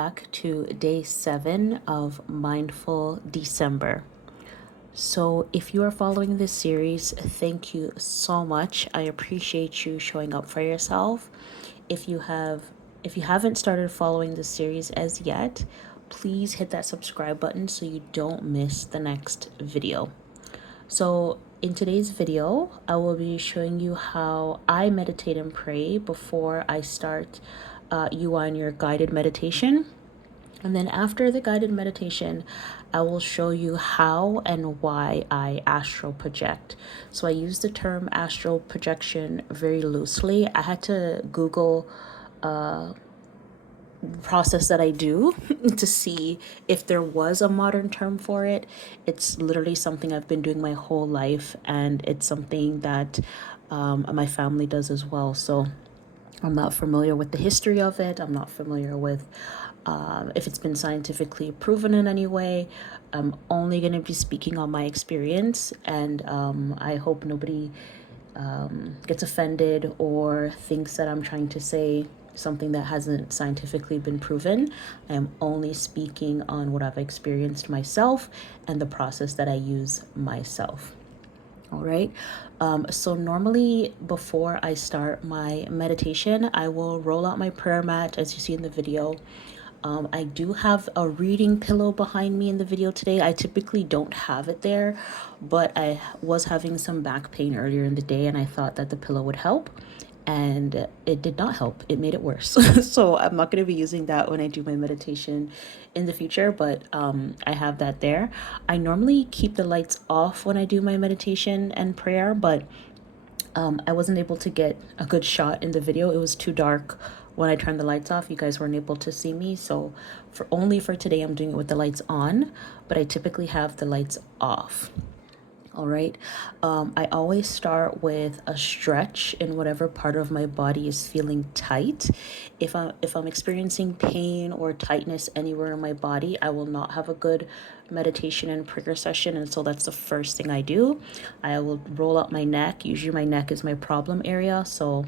Back to day 7 of Mindful December. So, if you are following this series, thank you so much. I appreciate you showing up for yourself. If you have if you haven't started following this series as yet, please hit that subscribe button so you don't miss the next video. So, in today's video, I will be showing you how I meditate and pray before I start you on your guided meditation. And then after the guided meditation, I will show you how and why I astral project. So I use the term astral projection very loosely. I had to Google process that I do to see if there was a modern term for it. It's literally something I've been doing my whole life, and it's something that my family does as well. So I'm not familiar with the history of it. I'm not familiar with if it's been scientifically proven in any way. I'm only going to be speaking on my experience, and I hope nobody gets offended or thinks that I'm trying to say something that hasn't scientifically been proven. I am only speaking on what I've experienced myself and the process that I use myself. All right. So normally before I start my meditation, I will roll out my prayer mat as you see in the video. I do have a reading pillow behind me in the video today. I typically don't have it there, but I was having some back pain earlier in the day, and I thought that the pillow would help, and it did not help. It made it worse. So I'm not going to be using that when I do my meditation in the future, but I have that there. I normally keep the lights off when I do my meditation and prayer, but I wasn't able to get a good shot in the video. It was too dark when I turned the lights off. You guys weren't able to see me. So for today, I'm doing it with the lights on, but I typically have the lights off. All right. I always start with a stretch in whatever part of my body is feeling tight. If I'm experiencing pain or tightness anywhere in my body, I will not have a good meditation and prayer session. And so that's the first thing I do. I will roll up my neck. Usually my neck is my problem area. So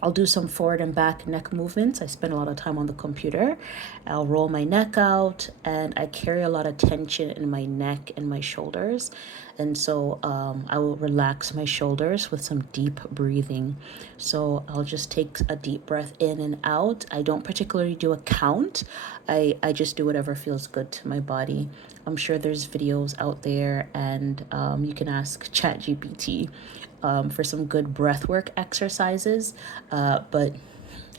I'll do some forward and back neck movements. I spend a lot of time on the computer. I'll roll my neck out, and I carry a lot of tension in my neck and my shoulders. And so I will relax my shoulders with some deep breathing. So I'll just take a deep breath in and out. I don't particularly do a count. I just do whatever feels good to my body. I'm sure there's videos out there, and you can ask ChatGPT for some good breathwork exercises. But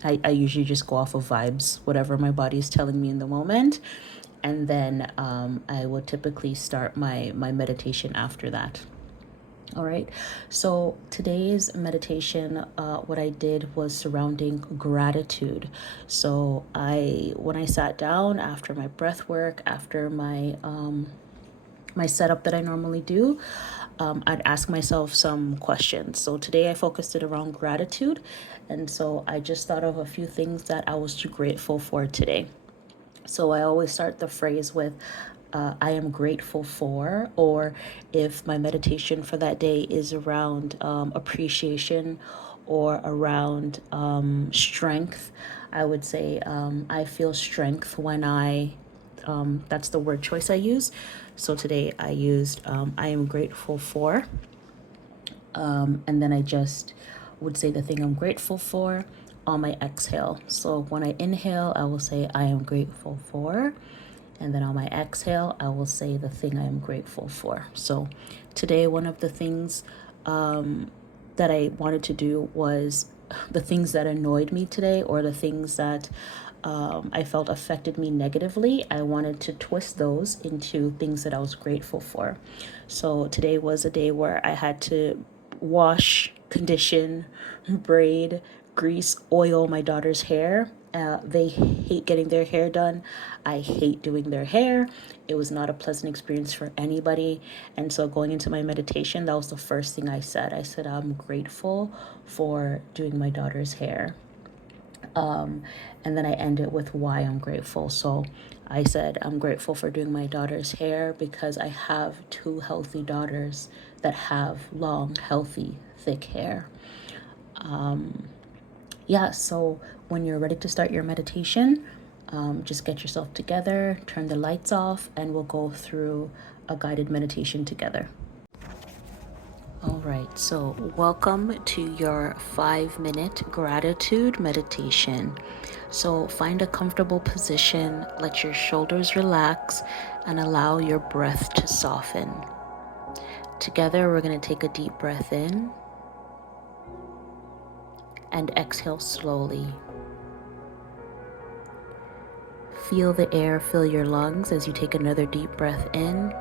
I usually just go off of vibes, whatever my body is telling me in the moment. And then I will typically start my meditation after that. All right. So today's meditation, what I did was surrounding gratitude. So when I sat down after my breath work, after my setup that I normally do, I'd ask myself some questions. So today I focused it around gratitude. And so I just thought of a few things that I was grateful for today. So I always start the phrase with, I am grateful for, or if my meditation for that day is around appreciation or around strength, I would say, I feel strength when that's the word choice I use. So today I used, I am grateful for, and then I just would say the thing I'm grateful for on my exhale. So when I inhale, I will say, I am grateful for. And then on my exhale, I will say the thing I am grateful for. So today, one of the things that I wanted to do was the things that annoyed me today, or the things that I felt affected me negatively. I wanted to twist those into things that I was grateful for. So today was a day where I had to wash, condition, braid, grease, oil my daughter's hair. They hate getting their hair done. I hate doing their hair. It was not a pleasant experience for anybody. And so going into my meditation, that was the first thing I said. I said, I'm grateful for doing my daughter's hair. And then I end it with why I'm grateful. So I said, I'm grateful for doing my daughter's hair because I have two healthy daughters that have long, healthy, thick hair. Yeah, so when you're ready to start your meditation, Just get yourself together, turn the lights off, and we'll go through a guided meditation together. All right, so welcome to your 5-minute gratitude meditation. So find a comfortable position, let your shoulders relax, and allow your breath to soften. Together, we're going to take a deep breath in and exhale slowly. Feel the air fill your lungs as you take another deep breath in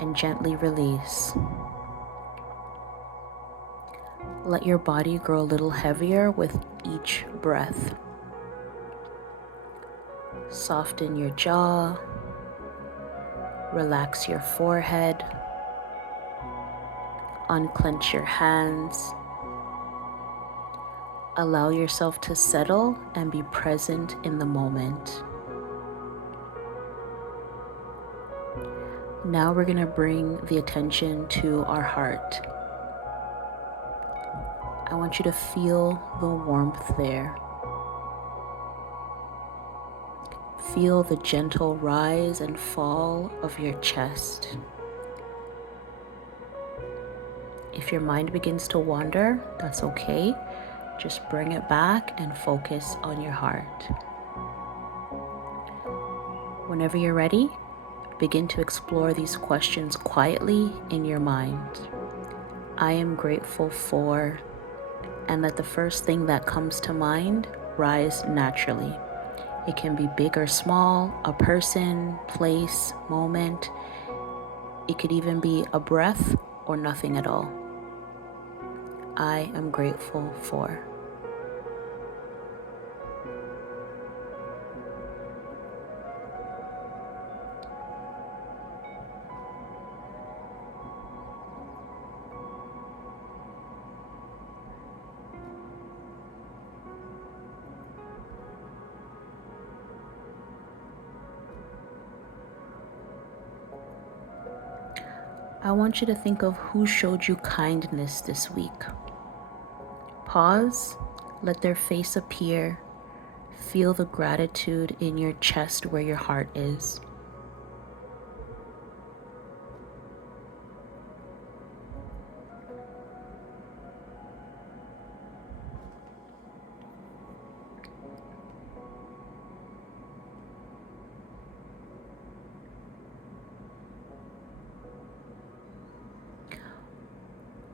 and gently release. Let your body grow a little heavier with each breath. Soften your jaw, relax your forehead, unclench your hands. Allow yourself to settle and be present in the moment. Now we're going to bring the attention to our heart. I want you to feel the warmth there. Feel the gentle rise and fall of your chest. If your mind begins to wander, that's okay. Just bring it back and focus on your heart. Whenever you're ready, begin to explore these questions quietly in your mind. I am grateful for, and let the first thing that comes to mind rise naturally. It can be big or small, a person, place, moment. It could even be a breath or nothing at all. I am grateful for. I want you to think of who showed you kindness this week. Pause, let their face appear. Feel the gratitude in your chest where your heart is.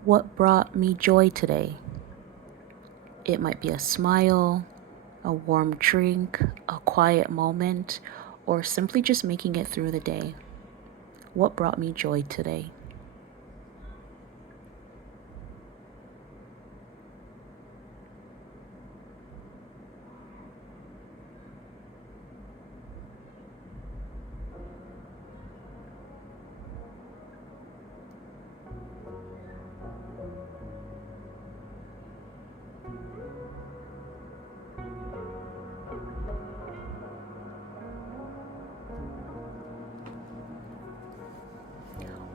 What brought me joy today? It might be a smile, a warm drink, a quiet moment, or simply just making it through the day. What brought me joy today?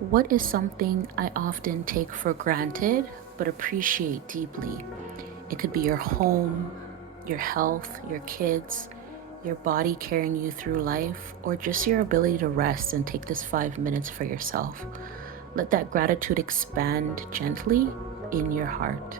What is something I often take for granted but appreciate deeply? It could be your home, your health, your kids, your body carrying you through life, or just your ability to rest and take this 5 minutes for yourself. Let that gratitude expand gently in your heart.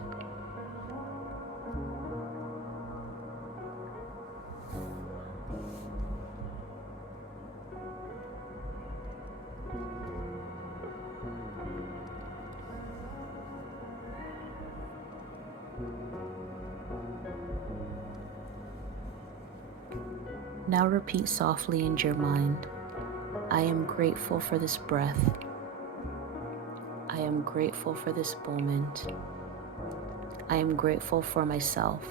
Now repeat softly in your mind, I am grateful for this breath. I am grateful for this moment. I am grateful for myself.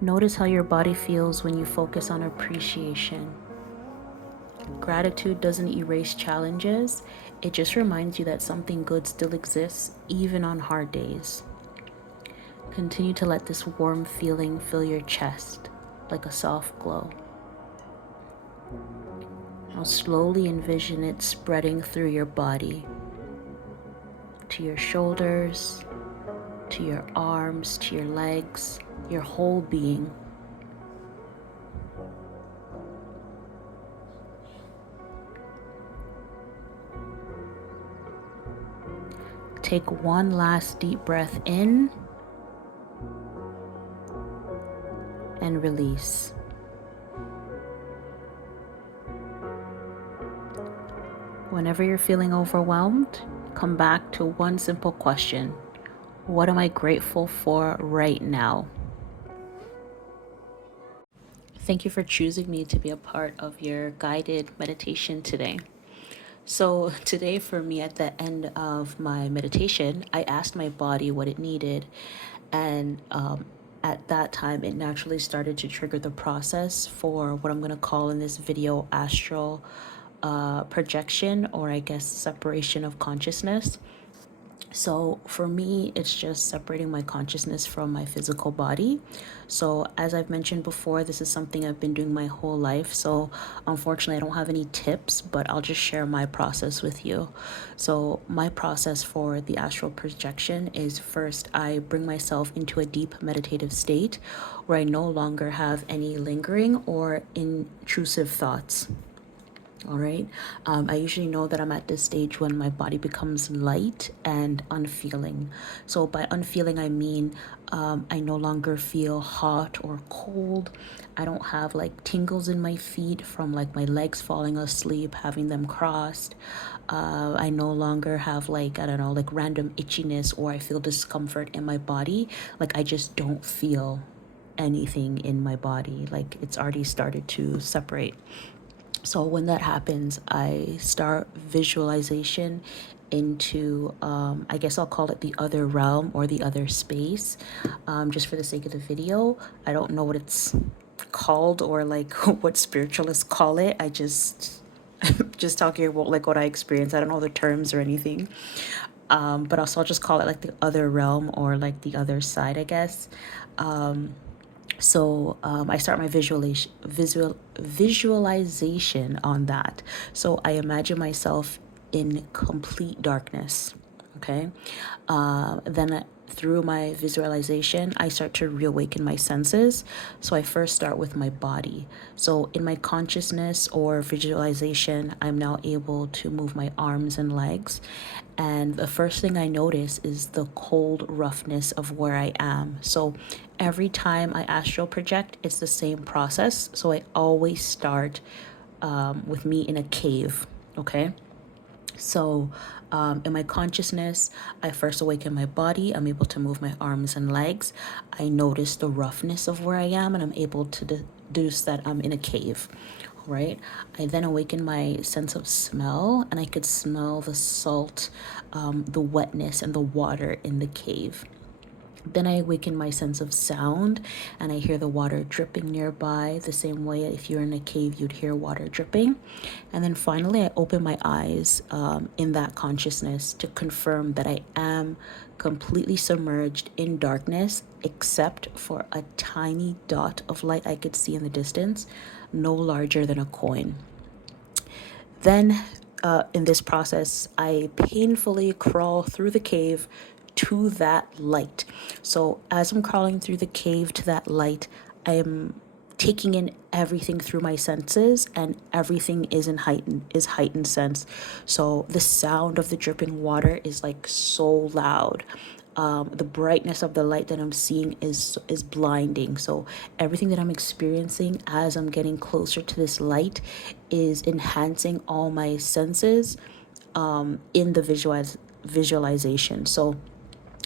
Notice how your body feels when you focus on appreciation. Gratitude doesn't erase challenges, it just reminds you that something good still exists, even on hard days. Continue to let this warm feeling fill your chest. like a soft glow. Now slowly envision it spreading through your body, to your shoulders, to your arms, to your legs, your whole being. Take one last deep breath in and release. Whenever you're feeling overwhelmed, come back to one simple question. What am I grateful for right now? Thank you for choosing me to be a part of your guided meditation today. So, today, for me, at the end of my meditation, I asked my body what it needed. And at that time, it naturally started to trigger the process for what I'm going to call in this video astral projection, or I guess separation of consciousness. So for me, it's just separating my consciousness from my physical body. So as I've mentioned before, this is something I've been doing my whole life. So unfortunately, I don't have any tips, but I'll just share my process with you. So my process for the astral projection is, first, I bring myself into a deep meditative state where I no longer have any lingering or intrusive thoughts. All right. I usually know that I'm at this stage when my body becomes light and unfeeling. So, by unfeeling, I mean I no longer feel hot or cold. I don't have like tingles in my feet from like my legs falling asleep, having them crossed. I no longer have like, I don't know, like random itchiness, or I feel discomfort in my body. Like, I just don't feel anything in my body. Like, it's already started to separate. So when that happens, I start visualization into, I guess I'll call it the other realm or the other space, just for the sake of the video. I don't know what it's called or like what spiritualists call it. I just just talking about like what I experienced. I don't know the terms or anything. But also I'll just call it like the other realm or like the other side, I guess. So I start my visualization on that. So I imagine myself in complete darkness. Okay. Then through my visualization, I start to reawaken my senses. So I first start with my body. So in my consciousness or visualization, I'm now able to move my arms and legs. And the first thing I notice is the cold roughness of where I am. So every time I astral project, it's the same process. So I always start with me in a cave. Okay. So, in my consciousness, I first awaken my body. I'm able to move my arms and legs. I notice the roughness of where I am, and I'm able to deduce that I'm in a cave, right? I then awaken my sense of smell, and I could smell the salt, the wetness, and the water in the cave. Then I awaken my sense of sound, and I hear the water dripping nearby, the same way if you're in a cave, you'd hear water dripping. And then finally, I open my eyes in that consciousness to confirm that I am completely submerged in darkness, except for a tiny dot of light I could see in the distance, no larger than a coin. Then, in this process, I painfully crawl through the cave to that light. So, as I'm crawling through the cave to that light, I am taking in everything through my senses, and everything is heightened sense. So the sound of the dripping water is like so loud. The brightness of the light that I'm seeing is blinding. So everything that I'm experiencing as I'm getting closer to this light is enhancing all my senses in the visualization. So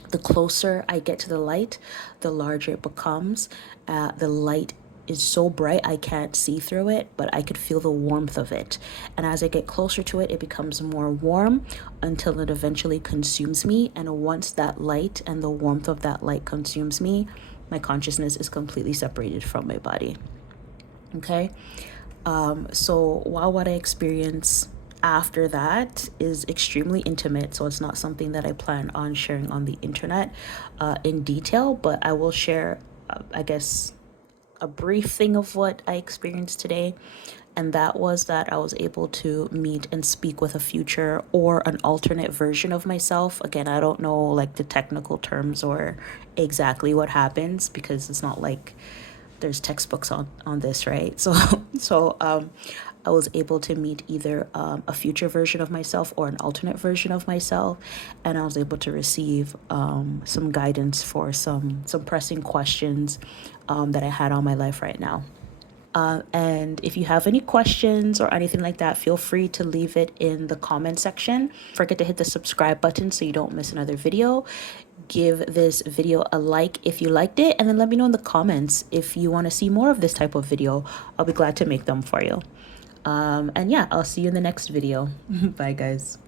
the closer I get to the light, the larger it becomes. The light is so bright I can't see through it, but I could feel the warmth of it. And as I get closer to it, it becomes more warm until it eventually consumes me. And once that light and the warmth of that light consumes me, my consciousness is completely separated from my body. Okay. So while what I experience after that is extremely intimate, so it's not something that I plan on sharing on the internet in detail, but I will share, I guess, a brief thing of what I experienced today. And that was that I was able to meet and speak with a future or an alternate version of myself. Again, I don't know like the technical terms or exactly what happens, because it's not like there's textbooks on this, right? So I was able to meet either a future version of myself or an alternate version of myself, and I was able to receive some guidance for some pressing questions that I had on my life right now. And if you have any questions or anything like that, feel free to leave it in the comment section. Don't forget to hit the subscribe button so you don't miss another video. Give this video a like if you liked it, and then let me know in the comments if you want to see more of this type of video. I'll be glad to make them for you. And yeah, I'll see you in the next video. Bye, guys.